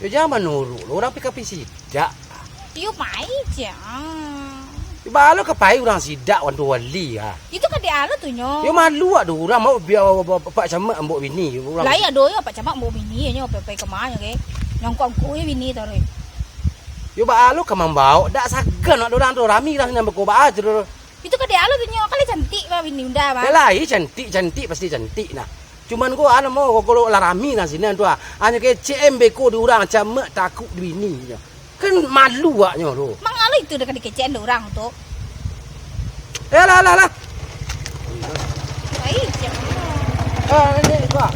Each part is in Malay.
Ya jangan menurut. Orang PKP sidak. Yo mai je. Balo kepai orang sidak wan wali ha. Itu kan dia ada tu nyo. Yo malu ada orang mau biar pak camat ambok bini. Lah ya do yo pak camat mau bini nyo pe kemanya ke. Yang kau bini tare. Yo balo ke mambau dak sagan nak orang tu rami dah nak berkoba aja. Itu kan dia ada tu nyo kali cantik ba bini unda ba. Yalah, cantik pasti cantik nah. Cuman ko ana mau kalau larami nah sini tu hanya ke CMB ko di orang camat takut di bini. Kan malu aknya tu. Mangalo itu dekat dikecen orang tu. Lah. Baik je. Ini Pak.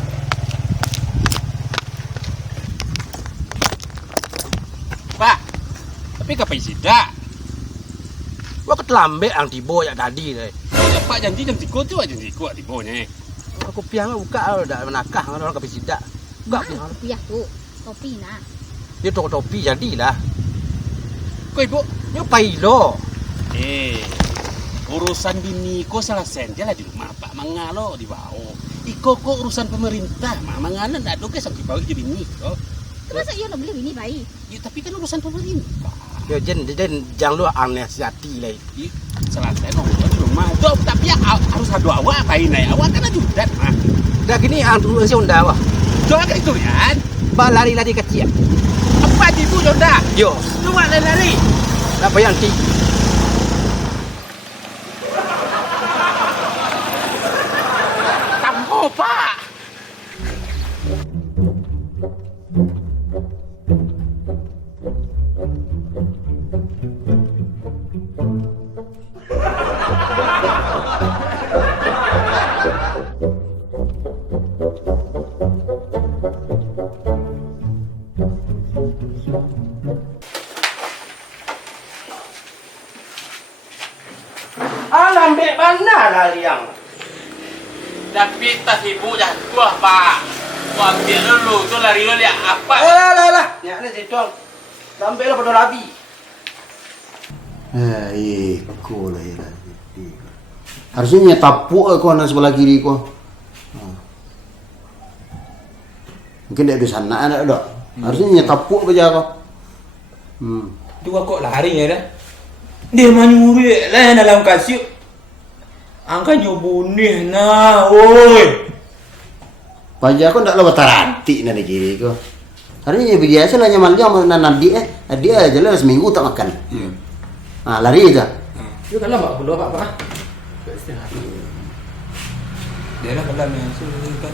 Pak. Tapi kapai sidak. Wah ketelambe ang tibo ya tadi deh. Ya, Pak janji jam 3 tu aja tiba tibonya. Aku piang buka dak menakah orang kapai sidak. Buka piang. Piah tu. Topi nah. Dia topi jadilah. Kau ibu? Yo pailo. Urusan bini ko salah senja lah di rumah Pak mangalo di bawah. Iko ko urusan pemerintah, mangalo ndak do ke sampai bawah je bini ko. Terus yo nak beli bini baik. Ya tapi kan urusan pemerintah. Yo jen jangan lu aneh hati lah. Ya, salah saya no di rumah. Tuh, tapi ya harus ada awak apa ini? Awak kan ajudan mah. Dah gini dulu si Honda wah. Coba kan itu kan. Ba lari kecil. Apa ibu Honda? Yo, Coba lari. apa yang ti? Tampo Pak. Ambek mana lah liang. Tapi tas ibu jatuh Pak. Kau ambil dulu tu lari lo lihat apa? Lah. Ya ni situ. Ambek lah pada rabi. Iko lah ya. Harusnya tapuk kau nak sebelah kiri kau. Mungkin dia di sana ada dok. Harusnya tapuk aja kau. Dua kok lari ya dah. Dia menyuri lah dalam kasih. Angkanya bunih nah, oi. Pajak kau tak lewat taranti nanti kiri kau. Harusnya biasa lah nyaman dia menanam dia aja lah seminggu tak makan. Lari aja. Itu kan lama belum apa? Dia lah kalau masuk kan.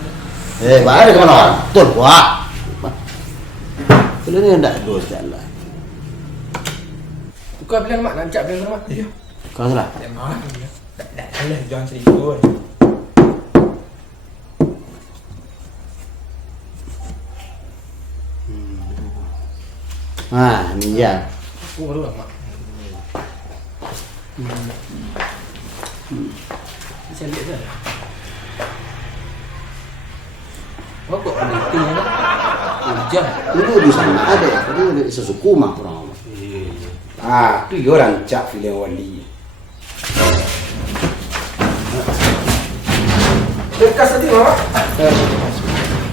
Baru ke mana? Betul wah. Kalau ni tak dos jalan. Tukar bilang mak lancap bilang mak. Ya. Kau salah. Tak mau. Tak salah jangan serius. Ni ya. Aku baru mak. Saya lihat dah. Kok ada tinggal dah? Hujan. Dulu di sana ada, tapi ada sesuku mah kurang. Tu yo rancak filem wali. Dekat tadi Mak.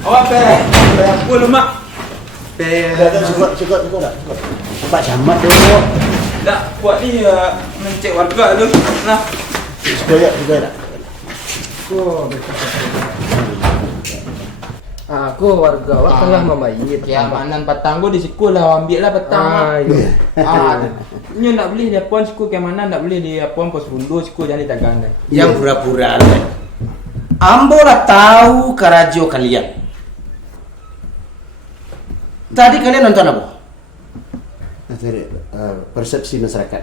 Awak apa lemak? Cukup dah. Pak camat dulu. Tak, buat ni mencek warga tu. Nah. Juga dah. Aku warga awak tengah memayit. Keamanan petang gua di sekolah ambil lah petang. Nyo nak beli dia pon sekolah keamanan nak beli dia pon pos rundu sekolah jadi dagang dah. Yang pura-pura lah. Ambo lah tahu karajo kalian. Tadi kalian nonton apa? Persepsi masyarakat.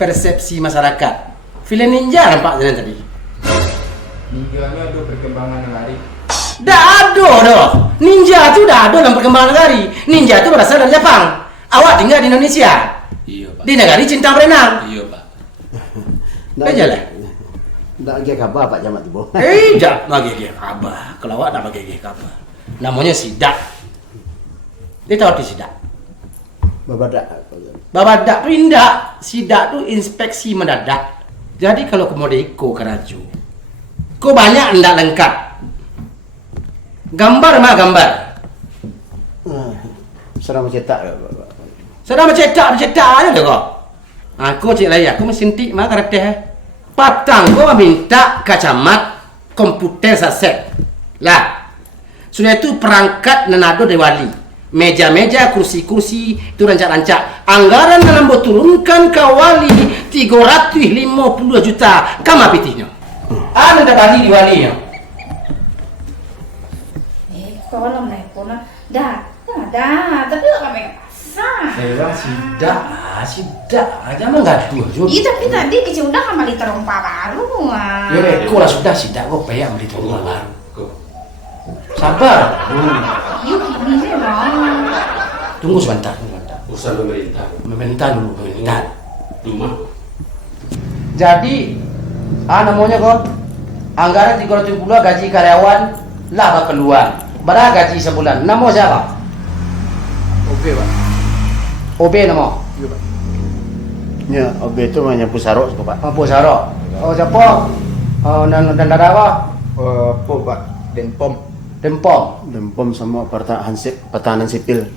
Persepsi masyarakat. Filem ninja nampak jalan tadi. Ninja ni ada perkembangan lari. Dah ada dah. Ninja tu dah ada dalam perkembangan negari. Ninja tu berasal dari Jepang. Awak tinggal di Indonesia. Iya Pak. Di negara cinta berenang. Iya Pak. Aja lah. Tak ada khabar Pak Camat tu. Jak bagi dia khabar. Kalau awak tak bagi dia khabar. Namanya sidak. Dia tahu di sidak. Babadak tu indah. Sidak tu inspeksi mendadak. Jadi kalau komodiko keraju, kau banyak tidak lengkap. Gambar mah gambar. Sedang mencetak. Sedang mencetak aja dah kau. Aku cik layak, aku mesin tik mah karakter. Patang gua minta kacamat komputer saset. Lah. Sudah itu perangkat nanado dewali. Meja-meja, kursi-kursi itu rancak-rancak. Anggaran dalam turunkan ke wali 350 juta. Kama pitihnya. Ada bali di walinya. Kalau nelpon dah, tapi tak kami pasang. Sidak. Jangan gaduh. Iya tapi tadi kecil udah kan beli terompa baru. Ya, kau lah sudah sidak. Kau payah beli terompa baru. Sabar. Yuk ini deh bang. Tunggu sebentar. Urusan pemerintah. Pemerintah dulu. Rumah. Jadi, namanya kok anggaran 370 gaji karyawan lah keluar. Berapa gaji sebulan? Nama siapa? OB, Pak. OB nama. Iya, Pak. Ya, OB itu hanya pusarok, Pak. Apa Sarok? Oh siapa? Dan ada apa? Apa, Pak? Denpom. Dempom. Dempom sama pertahanan sipil.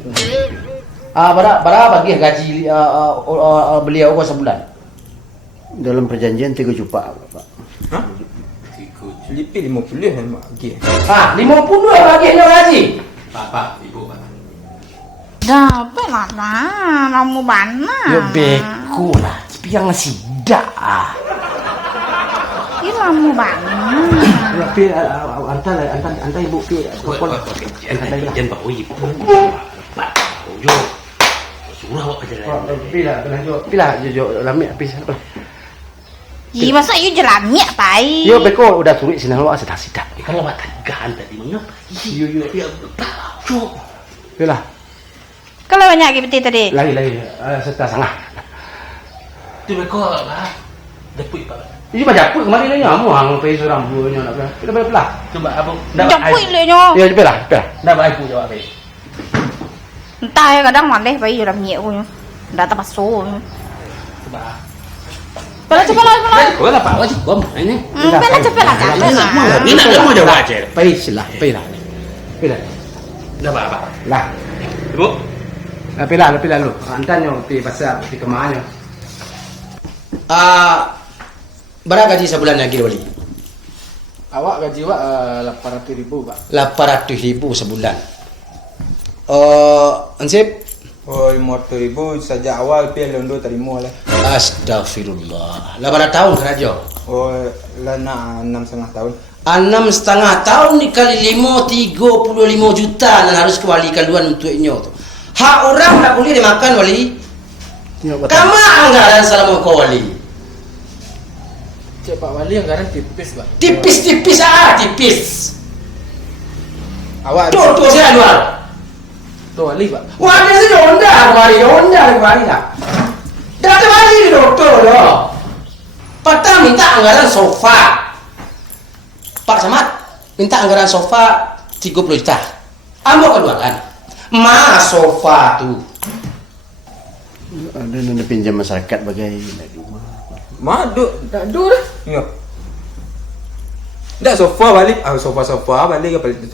Berapa bagi gaji beliau kok sebulan? Dalam perjanjian 3 juta, Pak. Hah? Lipi 50 ya, Mak. Okey. 50 bagiannya gaji. Bapak, ibu, Pak. Dapat lah, kamu mana? Ya beku lah. Piang sidak. Ini kamu mana? Tapi antar ibu pi. Jangan Pak Uyi. Pak, Ujo. Surah awak aja lah. Pila jojo lami habis. Iya masa you jelamnya pai? Yo beko udah suruh sini lo sidak. Kalau awak tegahan tadi mengapa? Yo Tapi aku tahu. pila. Kalau banyak gitu tadi. Lagi setengah sangat. Tu beko lah. Depui Pak. Ini baca pun kemarin ni nyamu hang pe seorang buahnya nak. Pila. Coba abang. Jemput le nyo. Ya pila. Dah baik ibu jawab ni. Entah ya kadang malah pai jelamnya aku. Dah tak masuk. Coba. Pala. Kau tak apa sih? Kau ini. Pala jangan. Ni nak kamu jawab aja. Pila. Dah apa? Lah. Ibu. Pila lu. Antanyo pi pasar pi kemana? Berapa gaji sebulan lagi wali? Awak gaji awak 800,000, Pak. 800,000 sebulan. Ansip. Oh, 500,000 sejak awal pi londo terima lah. Astagfirullah. Lah berapa tahun kerja? Oh, lah nak 6,5 tahun. 6,5 tahun dikali 35 juta dan harus ke wali kaluan untuknya tu. Hak orang tak boleh dimakan wali. Kama anggaran selama kau wali. Cik Pak Wali anggaran tipis, Pak. Tipis. Awak Contoh saya luar. tu Wali, Pak. Wali sih wali lah. Dah tu wali doktor loh. Patah minta anggaran sofa. Pak Samad minta anggaran sofa 30 juta. Ambo keluarkan. Sofa tu. Ada yang pinjam masyarakat bagai rumah. Maduk, tak ada dah. Ya. Dak sofa balik, sofa balik ke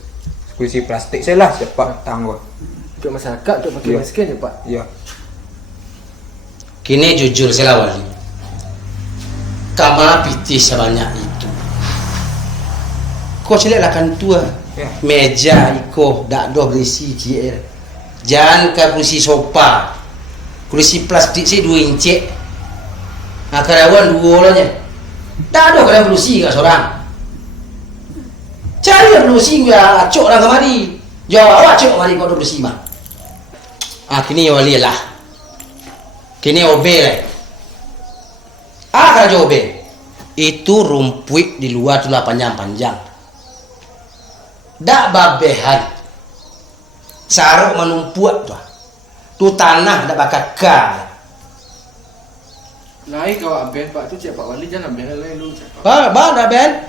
kursi plastik saya lah cepat tangguh. Untuk masyarakat, untuk makin miskin je, Pak. Ya. Kini jujur saya wali. Kamar piti sebanyak itu. Kau celak kan tua. Ya. Meja iko dak doh berisi JR. Jangan ke kursi sofa. Kursi plastik sih 2 inci. Karyawan 2 orangnya. Tak ada karyawan kursi ke seorang. Cari kursi ya acok orang kemari. Jawab awak acok kemari kau kursi mah. Kini wali lah. Kini OB lah. Kerja OB. Itu rumput di luar tu lah panjang-panjang. Dak babehan. Saruk menumpuk tu. Tu tanah dak bakal kal. Lain kau aben Pak tu Cik Pak Wali jangan aben lain lu Cik Pak. Dah Ben.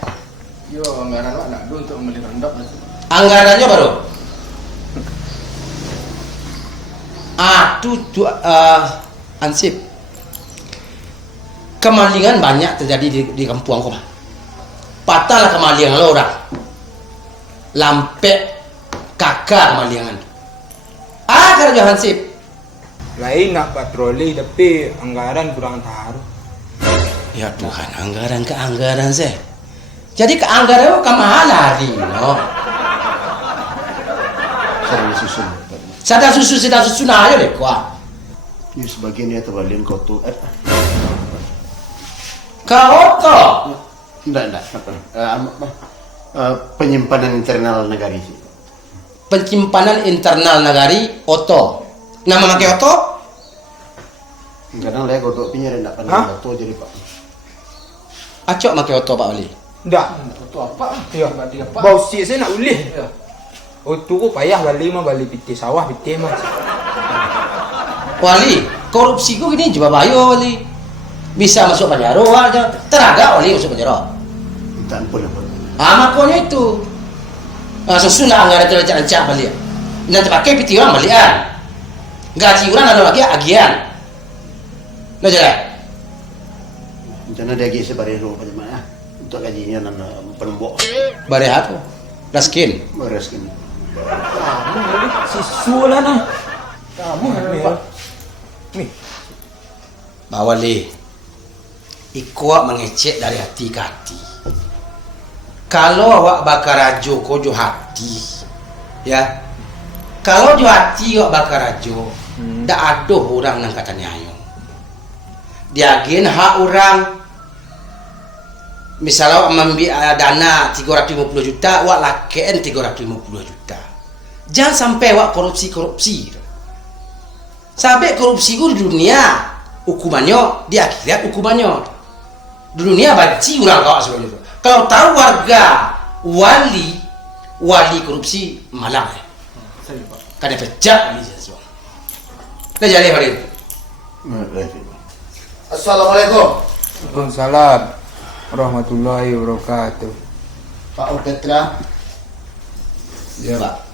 Yo anggaran awak nak do untuk membeli rendap lah. Anggarannya baru. Ansip. Kemalingan banyak terjadi di kampung aku. Patahlah kemalingan lo orang. Lampek kakak kemalingan. Kalau Johan Hansip. Lain nak patroli tapi anggaran kurang taruh. Ya Tuhan, anggaran ke anggaran saya. Jadi ke anggaran ke mahal hari, no. Saya susun. Sadar susun aja deh, kuat. Ini sebagian dia terbalik kotor. Kau kok? Enggak. Penyimpanan internal negari. Penyimpanan internal nagari Oto. Nama pakai Oto? Kadang saya kotor punya enggak pandang kotor jadi Pak. Acok pakai Oto Pak Wali. Enggak. Itu apa? Ya, bau sik saya nak ulih. Oh tu kok payah balik pitih sawah pitih mas. Wali, korupsi ku gini juga bayo Wali. Bisa masuk penjara aja. Teraga Wali masuk penjara. Minta ampun apa. Makanya itu. Sesudah anggaran terlancak balik. Nanti pakai piti orang balikan. Gaji orang ada lagi agian. Nah jalan. Rencana dia lagi sebarero bagaimana untuk gajinya dan penembok. Barehat tu. Raskin. Bereskan. Sisu lah nah. Kamu Pak. Nih. Pak Wali. Ikuak mengecek dari hati ke hati. Kalau awak bakar rajo, kau jo hati, ya. Kalau jo hati awak bakar rajo, tak ada orang nang katanya ayo. Diagen hak orang. Misalnya awak ambil dana 350 juta, awak lakein 350 juta. Jangan sampai awak korupsi. Sampai korupsi ku di dunia hukumannya, di akhirat hukumannya. Di dunia banci orang kau sebelum itu. Kalau tahu warga wali korupsi malang Kada pecah ni sesuatu. Dah jadi hari itu. Assalamualaikum. Waalaikumsalam warahmatullahi wabarakatuh. Pak Opetra. Ya Pak.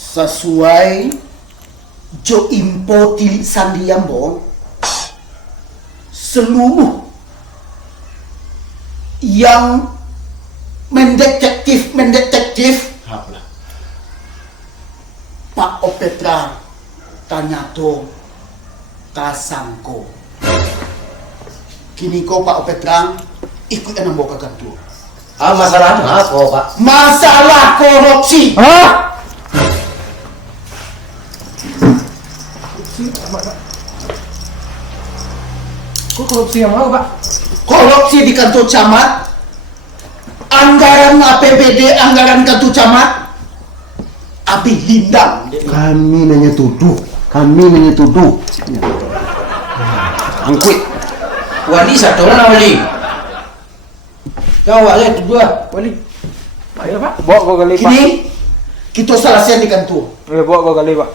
Sesuai jo impo tilik sandiambo seluruh yang mendetektif Pak Opetra tanya to kasangko kini ko Pak Opetra ikut yang bawa ke kantor. Masalah apa Pak? Masalah korupsi. Kok korupsi yang mana Pak? Korupsi di kantor camat, anggaran APBD, anggaran kantor camat, abi lindang. Kami nanya tuduh. Angkut. Wali satu orang wali. Kau awak tu dua. Wali. Baik Pak. bawa kau kali Pak. Kini kita selesai di kantor. Bawa kau kali Pak.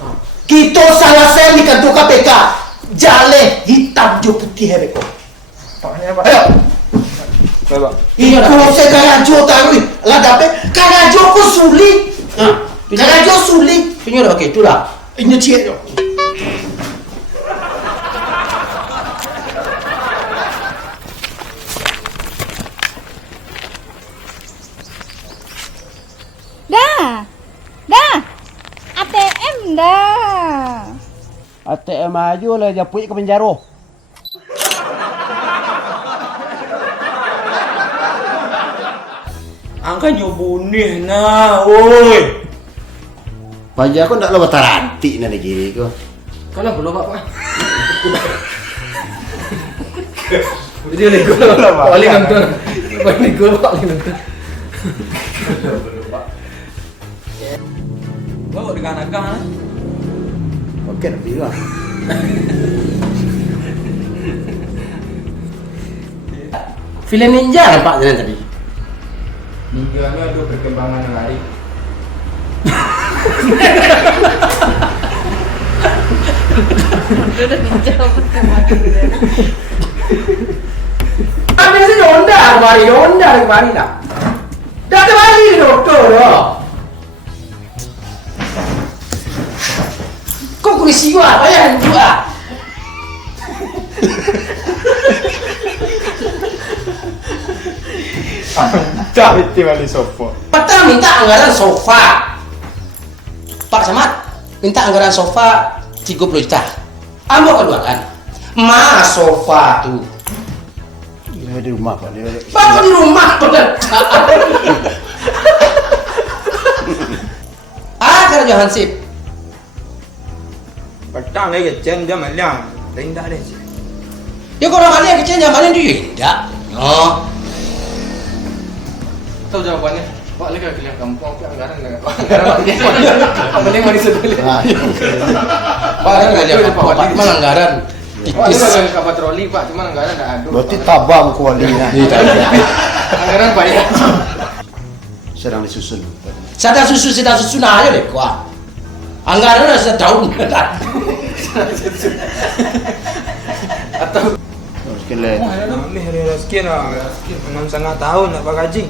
Kita selesai di kantor KPK. Jale hitam jo putih hebeko. Paknya Pak. Ayo. Baik Pak. Itu saya karajo tahu. Lah dapat karajo ku sulit. Karajo sulit. Punya dah okey itulah. Ini cik yo. Dah. ATM dah. ATM aja lah japuk ke penjara. Angka nyobunih nah, oi. Pajak kau tak lewat taranti nanti kiri kau. Kalau belum Pak. Dia ni gua. Wali kantor. Wali kantor. Bawa di kanan-kanan. Okey nak bilang. Filem ninja nampak jalan tadi. Ninjanya ada perkembangan lari. Biasanya Honda kemari lah. Dah kemari doktor loh. Kok kursi gua bayar juga. Cari balik sofa. Patah minta anggaran sofa. Pak Camat, minta anggaran sofa 30 juta. Ambo keluarkan. Mas sofa tuh. Dia di rumah Pak. Dia Baru di rumah bener. Kerja Hansip. Petang lagi kecil dia malam. Rendah deh sih. Ya kalau kalian kecil zamannya dia tidak. Oh. Tahu jawabannya? Pak lagi bilang kampung apa anggaran dengan Pak. Anggaran penting mau disebut. Pak kan nggak jawab apa-apa, cuma anggaran. Pak itu ada kapal patroli Pak, cuma anggaran nggak ada. berarti tabam kualinya. Anggaran banyak. Sedang disusun. Saya susun aja deh kuah. Anggaran udah setahun. Atau Sekali. Kami hari rezeki lah. 6,5 tahun nak pakai gaji.